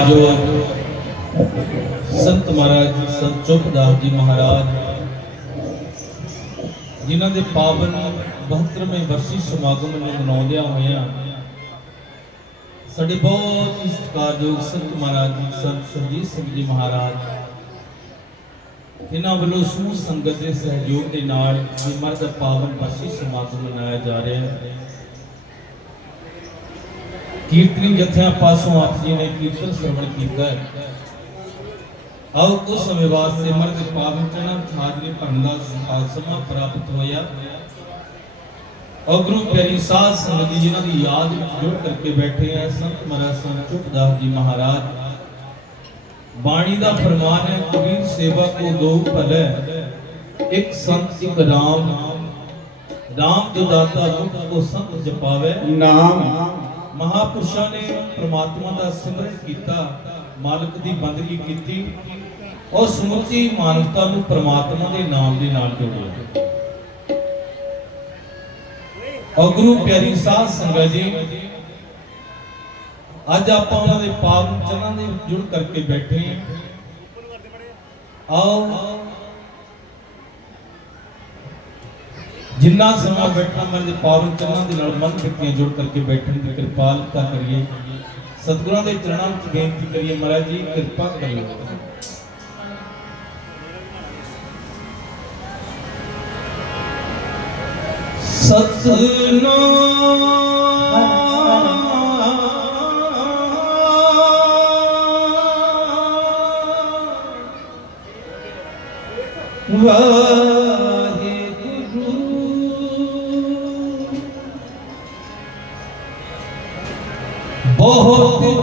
ਜੋ ਸੰਤ ਮਹਾਰਾਜ, ਸੰਤ ਚੁਪਦਾਸ ਜੀ ਮਹਾਰਾਜ, ਜਿਨ੍ਹਾਂ ਦੇ ਪਾਵਨ 72ਵੇਂ ਵਰਸੀ ਸਮਾਗਮ ਨੂੰ ਮਨਾਉਂਦਿਆਂ ਹੋਇਆਂ ਸਾਡੇ ਬਹੁਤ ਹੀ ਸਤਿਕਾਰਯੋਗ ਸੰਤ ਮਹਾਰਾਜ ਜੀ, ਸੰਤ ਸੁਰਜੀਤ ਸਿੰਘ ਜੀ ਮਹਾਰਾਜ ਇਹਨਾਂ ਵੱਲੋਂ ਸਮੂਹ ਸੰਗਤ ਦੇ ਸਹਿਯੋਗ ਦੇ ਨਾਲ ਵਿਮਰ ਦਾ ਪਾਵਨ ਵਰਸੀ ਸਮਾਗਮ ਮਨਾਇਆ ਜਾ ਰਿਹਾ ਹੈ। ਕੀਰਤਨੀ ਜਥਿਆਂ ਪਾਸੋਂ ਆਪ ਜੀ ਨੇ ਕੀਰਤਨ ਸਰਵਣ ਕੀਤਾ ਹੈ। ਆਓ ਕੁਝ ਸਮੇਂ ਵਾਸਤੇ ਮਰ ਦੇ ਪਾਵਨ ਚਰਨਾਂ ਵਿੱਚ ਹਾਜ਼ਰੀ ਭਰਨ ਦਾ ਸੁਭਾਗ ਸਮਾਂ ਪ੍ਰਾਪਤ ਹੋਇਆ। ਔਰ ਗੁਰੂ ਪਿਆਰੀ ਸਾਧ ਸੰਗਤ ਜੀ, ਜਿਨ੍ਹਾਂ ਦੀ ਯਾਦ ਵਿੱਚ ਜੁੜ ਕਰਕੇ ਬੈਠੇ ਆ, ਸੰਤ ਮਹਾਰਾਜ, ਸੰਤ ਚੁਪਦਾਸ ਜੀ ਮਹਾਰਾਜ। ਬਾਣੀ ਦਾ ਫਰਮਾਨ ਹੈ, ਕਬੀਰ ਸੇਵਾ ਕੋ ਦੋ ਭਲੇ, ਇੱਕ ਸੰਤ, ਇੱਕ ਰਾਮ। ਰਾਮ ਜੋ ਦਾਤਾ ਮੁਖ ਕੋ ਸੰਤ ਜਪਾਵੇ। ਨਾਮ। ਮਹਾਪੁਰਸ਼ਾਂ ਨੇ ਪ੍ਰਮਾਤਮਾ ਦਾ ਸਿਮਰਨ ਕੀਤਾ, ਮਾਲਕ ਦੀ ਬੰਦਗੀ ਕੀਤੀ, ਔਰ ਸਮੁੱਚੀ ਮਾਨਵਤਾ ਨੂੰ ਪ੍ਰਮਾਤਮਾ ਦੇ ਨਾਮ ਦੇ ਨਾਲ ਜੋੜਿਆ। ਔਰ ਗੁਰੂ ਪਿਆਰੀ ਸਾਧ ਸੰਗਤ ਜੀ, ਅੱਜ ਆਪਾਂ ਉਹਨਾਂ ਦੇ ਪਾਵਨ ਚਰਨਾਂ ਦੇ ਜੁੜ ਕਰਕੇ ਬੈਠੇ ਆਓ ਜਿੰਨਾ ਸਮਾਂ ਬੈਠਣਾ ਮਨ ਦੇ ਪਾਵਨ ਚਰਨਾਂ ਦੇ ਨਾਲ ਮਨ ਕਿਰਤੀਆਂ ਜੁੜ ਕਰਕੇ ਬੈਠਣ ਦੀ ਕਿਰਪਾਲਤਾ ਕਰੀਏ। ਸਤਿਗੁਰਾਂ ਦੇ ਚਰਨਾਂ ਵਿੱਚ ਬੇਨਤੀ ਕਰੀਏ ਮਹਾਰਾਜ ਜੀ, ਕਿਰਪਾ ਕਰਿਓ ਸਤਨਾਮ ਵਾਹਿਗੁਰੂ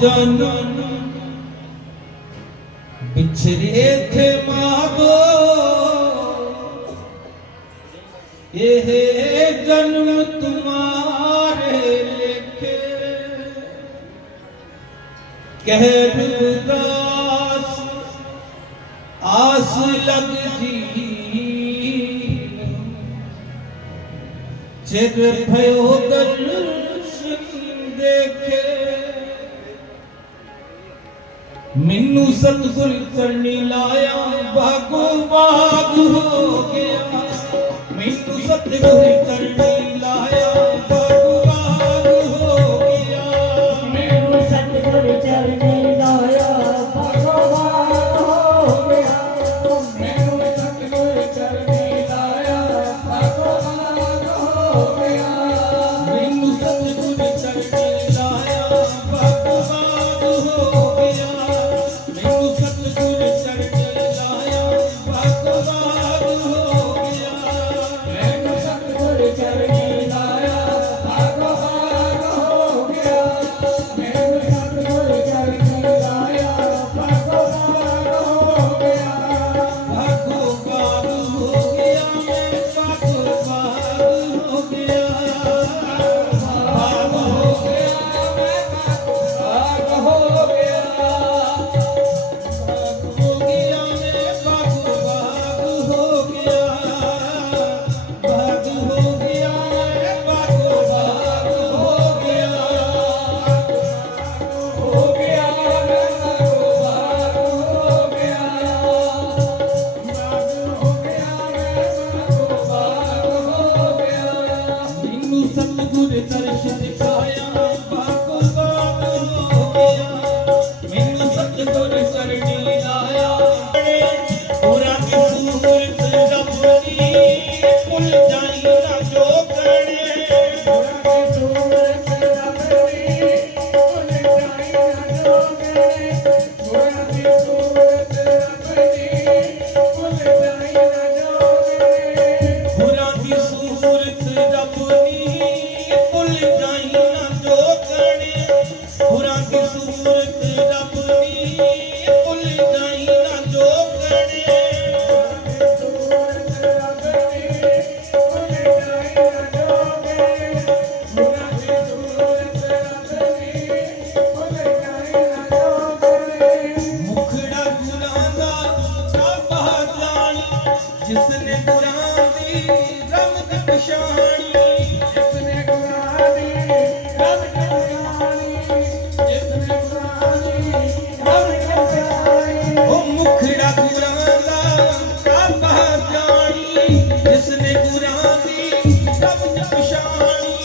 ਬਹੁਤ ਜਨਮ ਵਿਛੜੇ ਥੇ ਮਾਗੋ। ਇਹ ਜਨਮ ਤੁਮਾਰੇ ਲਿਖੇ। ਕਹਿ ਰਵਿਦਾਸ ਆਸ ਲਗ ਜੀ ਚਿਰ ਭਇਓ ਦਰਸ਼ਨ ਦੇਖੇ ਮੈਨੂੰ ਸਤਿਗੁਰ ਕਰਨੀ ਲਾਇਆ ਬਾਗੋ ਬਾਗ ਹੋ ਗਿਆ। ਮੈਨੂੰ ਸਤਿਗੁਰ ਕਰਨੀ ਮੈਨੂੰ ਸਤਿਗੁਰ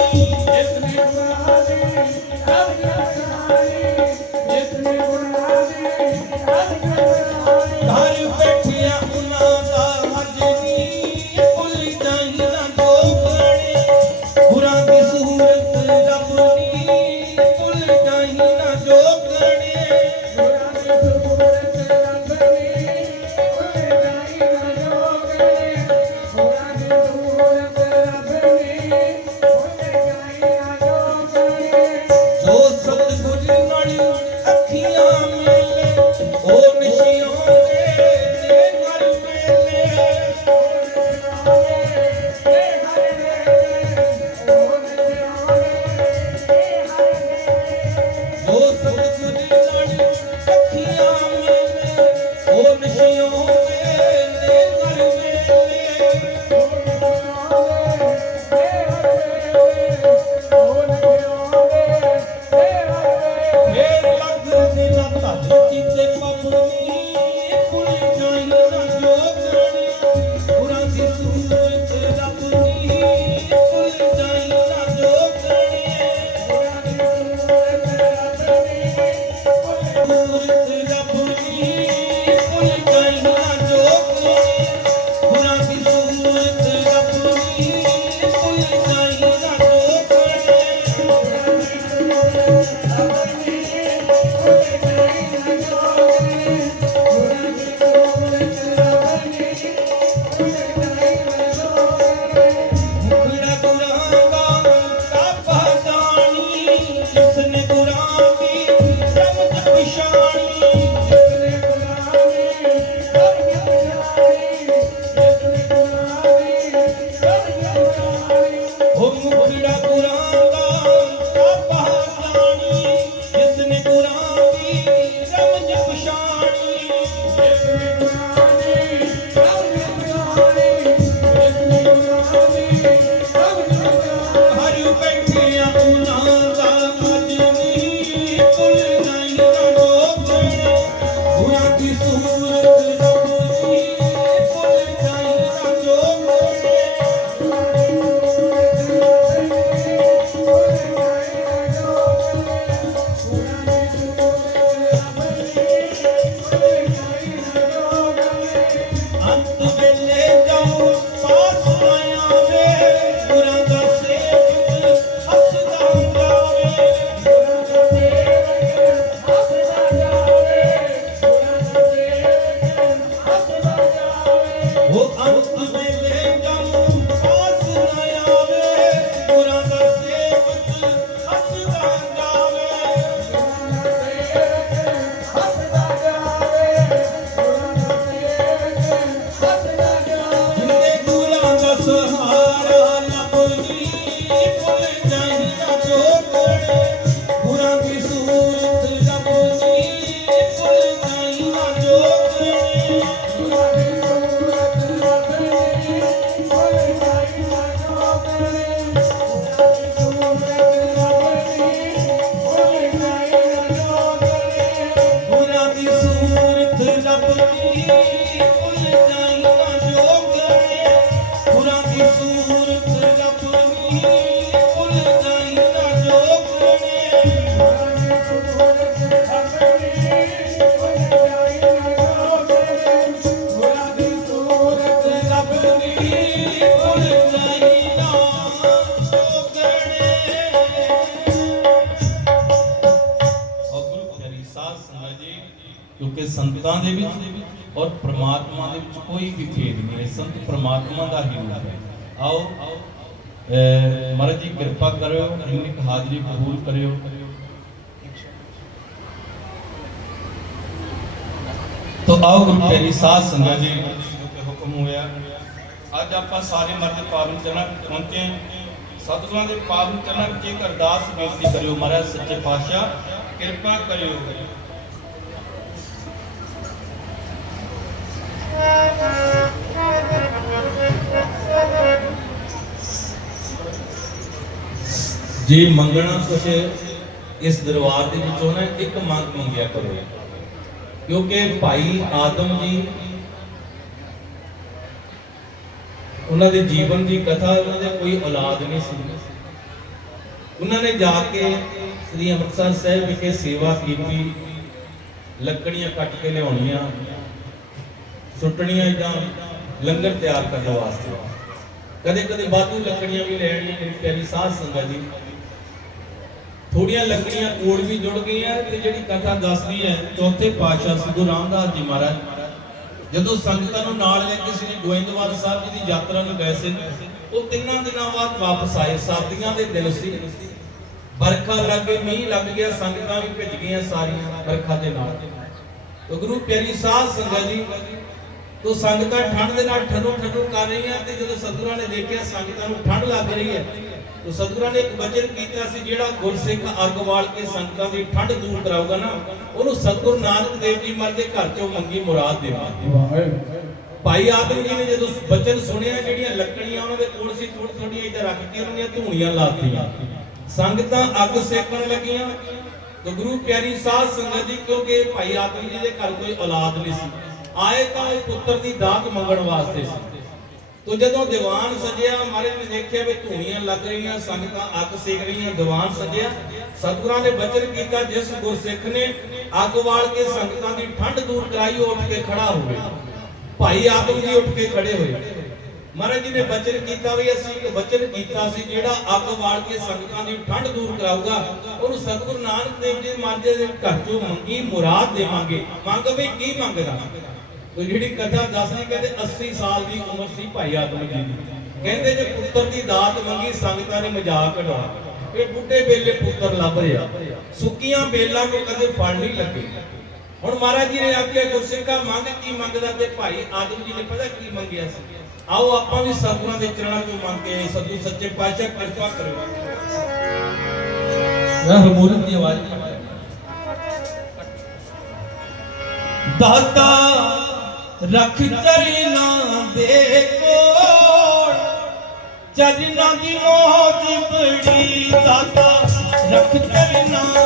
Yes, রাখিও ਕਿਉਂਕਿ ਸੰਤਾਂ ਦੇ ਵਿੱਚ ਔਰ ਪ੍ਰਮਾਤਮਾ ਦੇ ਵਿੱਚ ਕੋਈ ਵੀ ਭੇਦ ਨਹੀਂ ਹੈ। ਸੰਤ ਪ੍ਰਮਾਤਮਾ ਦਾ ਹੀ ਰੂਪ ਹੈ। ਆਓ ਮਹਾਰਾਜ ਜੀ, ਕਿਰਪਾ ਕਰਿਓ, ਇੰਨੀ ਹਾਜ਼ਰੀ ਕਬੂਲ ਕਰਿਓ। ਤੋ ਆਓ ਗੁਰੂ ਪਿਆਰੀ ਸਾਧ ਸੰਗਤ ਜੀ। ਜੋ ਹੁਕਮ ਹੋਇਆ। ਅੱਜ ਆਪਾਂ ਸਾਰੇ ਮਰਦ ਪਾਵਨ ਚਰਨਾਂ ਪਹੁੰਚੇ ਸਤਿਗੁਰਾਂ ਦੇ ਪਾਵਨ ਚਰਨਾਂ ਵਿੱਚ ਇੱਕ ਅਰਦਾਸ ਬੇਨਤੀ ਕਰਿਓ ਮਹਾਰਾਜ, ਸੱਚੇ ਪਾਤਸ਼ਾਹ, ਕਿਰਪਾ ਕਰਿਓ। ਜੇ ਮੰਗਣਾ ਕੁਛ ਇਸ ਦਰਬਾਰ ਦੇ ਵਿੱਚੋਂ ਨਾ, ਇੱਕ ਮੰਗ ਮੰਗਿਆ ਕਰੋ। ਕਿਉਂਕਿ ਭਾਈ ਆਦਮ ਜੀ, ਉਹਨਾਂ ਦੇ ਜੀਵਨ ਦੀ ਕਥਾ, ਉਹਨਾਂ ਦੇ ਕੋਈ ਔਲਾਦ ਨਹੀਂ ਸੀ। ਉਹਨਾਂ ਨੇ ਜਾ ਕੇ ਸ੍ਰੀ ਅੰਮ੍ਰਿਤਸਰ ਸਾਹਿਬ ਵਿਖੇ ਸੇਵਾ ਕੀਤੀ, ਲੱਕੜੀਆਂ ਕੱਟ ਕੇ ਲਿਆਉਣੀਆਂ, ਸੁੱਟਣੀਆਂ ਜਾਂ ਲੰਗਰ ਤਿਆਰ ਕਰਨ ਵਾਸਤੇ। ਕਦੇ ਕਦੇ ਬਾਦੂ ਲੱਕੜੀਆਂ ਵੀ ਲੈਣੀਆਂ ਮੇਰੀ ਪਿਆਰੀ ਸਾਧ ਸੰਗਤ ਜੀ ਥੋੜੀਆਂ ਲੱਕੜੀਆਂ ਕੋਲ ਵੀ ਜੁੜ ਗਈਆਂ ਤੇ ਜਿਹੜੀ ਕਥਾ ਦੱਸਦੀ ਹੈ, ਚੌਥੇ ਪਾਤਸ਼ਾਹ ਸ੍ਰੀ ਰਾਮਦਾਸ ਜੀ ਮਹਾਰਾਜ। ਜਦੋਂ ਸੰਗਤਾਂ ਨੂੰ ਨਾਲ ਲੈ ਕੇ ਸ੍ਰੀ ਗੋਇੰਦਵਾਲ ਸਾਹਿਬ ਜੀ ਦੀ ਯਾਤਰਾ ਨੂੰ ਗਏ ਸੀ, ਉਹ ਤਿੰਨਾਂ ਦਿਨਾਂ ਬਾਅਦ ਵਾਪਸ ਆਏ। ਸਰਦੀਆਂ ਦੇ ਦਿਨ ਸੀ। ਬਰਖਾ ਲੱਗੇ ਮੀਂਹ ਲੱਗ ਗਿਆ, ਸੰਗਤਾਂ ਵੀ ਭਿੱਜ ਗਈਆਂ ਸਾਰੀਆਂ ਬਰਖਾ ਦੇ ਨਾਲ। ਤੋ ਗੁਰੂ ਪਿਆਰੀ ਸਾਧ ਸੰਗਤ ਜੀ, ਤੋ ਸੰਗਤਾਂ ਠੰਡ ਦੇ ਨਾਲ ਠੰਡੂ ਠੰਡੂ ਕਰ ਰਹੀਆਂ ਤੇ ਜਦੋਂ ਸਤਿਗੁਰਾਂ ਨੇ ਦੇਖਿਆ ਸੰਗਤਾਂ ਨੂੰ ਠੰਡ ਲੱਗ ਰਹੀ ਹੈ ਤੋ ਸਤਿਗੁਰਾਂ ਨੇ ਇੱਕ ਵਚਨ ਕੀਤਾ ਸੀ ਜਿਹੜਾ ਗੁਰਸਿੱਖ ਅੱਗ ਵਾਲ ਕੇ ਸੰਗਤਾਂ ਦੀ ਠੰਡ ਦੂਰ ਕਰਾਊਗਾ ਨਾ, ਉਹਨੂੰ ਸਤਿਗੁਰੂ ਨਾਨਕ ਦੇਵ ਜੀ ਮਰ ਦੇ ਘਰ ਚੋਂ ਮੰਗੀ ਮੁਰਾਦ ਦੇਵਾਂਗੇ ਭਾਈ ਆਦਮ ਜੀ ਨੇ ਜਦੋਂ ਬਚਨ ਸੁਣਿਆ, ਜਿਹੜੀਆਂ ਲੱਕੜੀਆਂ ਉਹਨਾਂ ਦੇ ਕੋਲ ਸੀ ਥੋੜੀ ਥੋੜੀ ਇੱਧਰ ਰੱਖ ਕੇ ਉਹਨਾਂ ਦੀਆਂ ਧੂਣੀਆਂ ਲਾਤੀਆਂ ਸੰਗਤਾਂ ਅੱਗ ਸੇਕਣ ਲੱਗੀਆਂ। ਤੇ ਗੁਰੂ ਪਿਆਰੀ ਸਾਧ ਸੰਗਤ ਦੀ ਕਿਉਂਕਿ ਭਾਈ ਆਦਮ ਜੀ ਦੇ ਘਰ ਕੋਈ ਔਲਾਦ ਨਹੀਂ ਸੀ। ਆਏ ਤਾਂ ਇਹ ਪੁੱਤਰ ਦੀ ਦਾਤ ਮੰਗਣ ਵਾਸਤੇ ਸੀ। ਤੋ ਜਦੋਂ ਦੀਵਾਨ ਸਜਿਆ ਮਹਾਰਾਜ ਨੇ ਦੇਖਿਆ ਵੀ ਧੂਣੀਆਂ ਲੱਗ ਰਹੀਆਂ, ਸੰਗਤਾਂ ਅੱਗ ਸੇਕ ਰਹੀਆਂ, ਦੀਵਾਨ ਸਜਿਆ। ਸਤਿਗੁਰਾਂ ਨੇ ਬਚਨ ਕੀਤਾ, ਜਿਸ ਗੁਰਸਿੱਖ ਨੇ ਅੱਗ ਵਾਲ ਕੇ ਸੰਗਤਾਂ ਦੀ ਠੰਡ ਦੂਰ ਕਰਾਈ ਉੱਠ ਕੇ ਖੜਾ ਹੋਵੇ ਭਾਈ ਆਦਮ ਜੀ ਉੱਠ ਕੇ ਖੜੇ ਹੋਏ। ਮਹਾਰਾਜ ਜੀ ਨੇ ਬਚਨ ਕੀਤਾ ਵੀ ਅਸੀਂ ਇੱਕ ਬਚਨ ਕੀਤਾ ਸੀ, ਜਿਹੜਾ ਅੱਗ ਵਾਲ ਕੇ ਸੰਗਤਾਂ ਦੀ ਠੰਡ ਦੂਰ ਕਰਾਊਗਾ। ਉਹਨੂੰ ਸਤਿਗੁਰੂ ਨਾਨਕ ਦੇਵ ਜੀ ਮਹਾਰਾਜ ਦੇ ਘਰ ਚੋਂ ਮੰਗੀ, ਮੁਰਾਦ ਦੇਵਾਂਗੇ। ਮੰਗ ਵੀ ਕੀ ਮੰਗਦਾ? ਉਹ ਜਿਹੜੀ ਕਥਾ ਦੱਸਦੀ ਕਹਿੰਦੇ 80 ਸਾਲ ਦੀ ਉਮਰ ਸੀ ਭਾਈ ਆਦਮ ਜੀ ਦੀ। ਕਹਿੰਦੇ ਜੇ ਪੁੱਤਰ ਦੀ ਦਾਤ ਮੰਗੀ, ਸੰਗਤਾਂ ਨੇ ਮਜ਼ਾਕ ਉਡਾਇਆ। ਇਹ ਬੁੱਢੇ ਬੇਲੇ ਪੁੱਤਰ ਲੱਭ ਰਿਹਾ। ਸੁੱਕੀਆਂ ਬੇਲਾਂ ਨੂੰ ਕਦੇ ਫੜ ਨਹੀਂ ਲੱਗੇ। ਹੁਣ ਮਹਾਰਾਜ ਜੀ ਨੇ ਆਖਿਆ, ਗੁਰਸਿੱਖਾ, ਮੰਗ ਕੀ ਮੰਗਦਾ ਤੇ ਭਾਈ ਆਦਮ ਜੀ ਨੇ ਪਤਾ ਕੀ ਮੰਗਿਆ ਸੀ? ਆਓ ਆਪਾਂ ਵੀ ਸਤਿਗੁਰਾਂ ਦੇ ਚਰਨਾਂ ਤੋਂ ਮੰਗ ਕੇ ਸਤਿਗੁਰ ਸੱਚੇ ਪਾਤਸ਼ਾਹ, ਕਿਰਪਾ ਕਰੋ। ਮੈਂ ਹਰਮੋਨੀਅਮ ਦੀ ਆਵਾਜ਼ ਦਾਤਾ ਰੱਖ ਚਰਨਾਂ ਦੇ ਕੋਲ। ਚਰਨਾਂ ਦੀ ਮੋਜ ਬੜੀ ਦਾਤਾ ਰੱਖ ਚਰਨਾਂ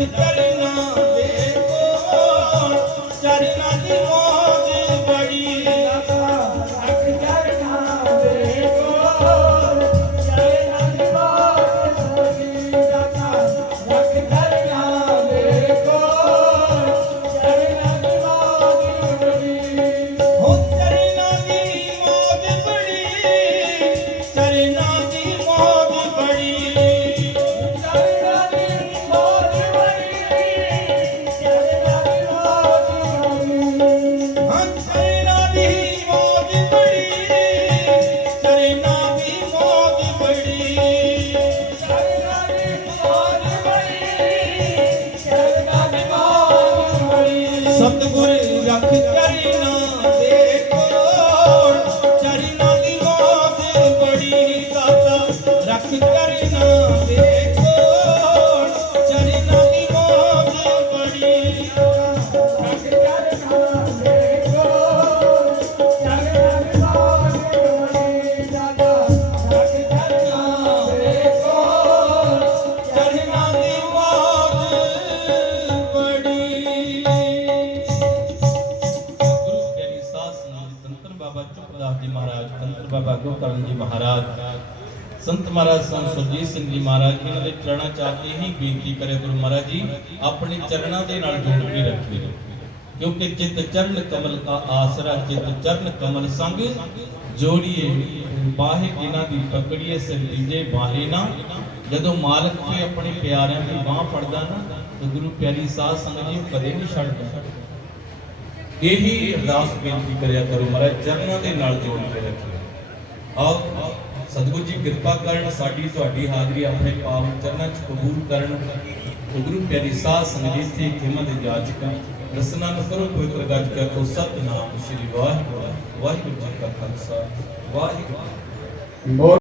ਰੱਖ ਬਾਬਾ ਜੀ ਮਹਾਰਾਜ। ਸੰਤ ਮਹਾਰਾਜ ਸੰਤ ਸੁਰਜੀਤ ਸਿੰਘ ਜੀ ਮਹਾਰਾਜ, ਇਹਨਾਂ ਦੇ ਚਰਨਾਂ ਚ ਹੀ ਬੇਨਤੀ ਕਰੇ ਗੁਰੂ ਮਹਾਰਾਜ ਜੀ, ਆਪਣੇ ਚਰਨਾਂ ਦੇ ਨਾਲ ਜੋੜ ਕੇ ਰੱਖੇ ਕਿਉਂਕਿ ਚਿਤ ਚਰਨ ਕਮਲ ਕਾ ਆਸਰਾ, ਚਿਤ ਚਰਨ ਕਮਲ ਸੰਗ ਜੋੜੀਏ। ਬਾਹੇ ਜਿਨ੍ਹਾਂ ਦੀ ਪਕੜੀਏ, ਸਿਰ ਦੀਜੇ ਬਾਹੇ ਨਾ। ਜਦੋਂ ਮਾਲਕ ਜੀ ਆਪਣੇ ਪਿਆਰਿਆਂ ਦੀ ਬਾਹ ਫੜਦਾ ਨਾ, ਤੇ ਗੁਰੂ ਪਿਆਰੀ ਸਾਧ ਸੰਗਤ ਜੀ ਕਦੇ ਨਹੀਂ ਛੱਡਦਾ। ਇਹੀ ਅਰਦਾਸ ਬੇਨਤੀ ਕਰਿਆ ਕਰੋ ਮਹਾਰਾਜ, ਚਰਨਾਂ ਦੇ ਨਾਲ ਜੋੜ ਕੇ ਰੱਖਿਓ ਆਓ, ਸਤਿਗੁਰੂ ਜੀ, ਕਿਰਪਾ ਕਰਨ ਸਾਡੀ ਤੁਹਾਡੀ ਹਾਜ਼ਰੀ ਆਪਣੇ ਪਾਵਨ ਚਰਨਾਂ 'ਚ ਕਬੂਲ ਕਰਨ। ਤੇ ਗੁਰੂ ਪਿਆਰੀ ਸਾਧ ਸੰਗਤ ਜੀ ਇੱਥੇ ਖਿਮਤ ਜਾਚਕਾਂ ਰਸਨਾ ਨੂੰ ਕਰੋ ਪਵਿੱਤਰ ਗੱਜ ਕੇ ਕੋ ਸਤਨਾਮ, ਸ੍ਰੀ ਵਾਹਿਗੁਰੂ ਵਾਹਿਗੁਰੂ ਜੀ ਕਾ ਖਾਲਸਾ। ਵਾਹਿਗੁਰੂ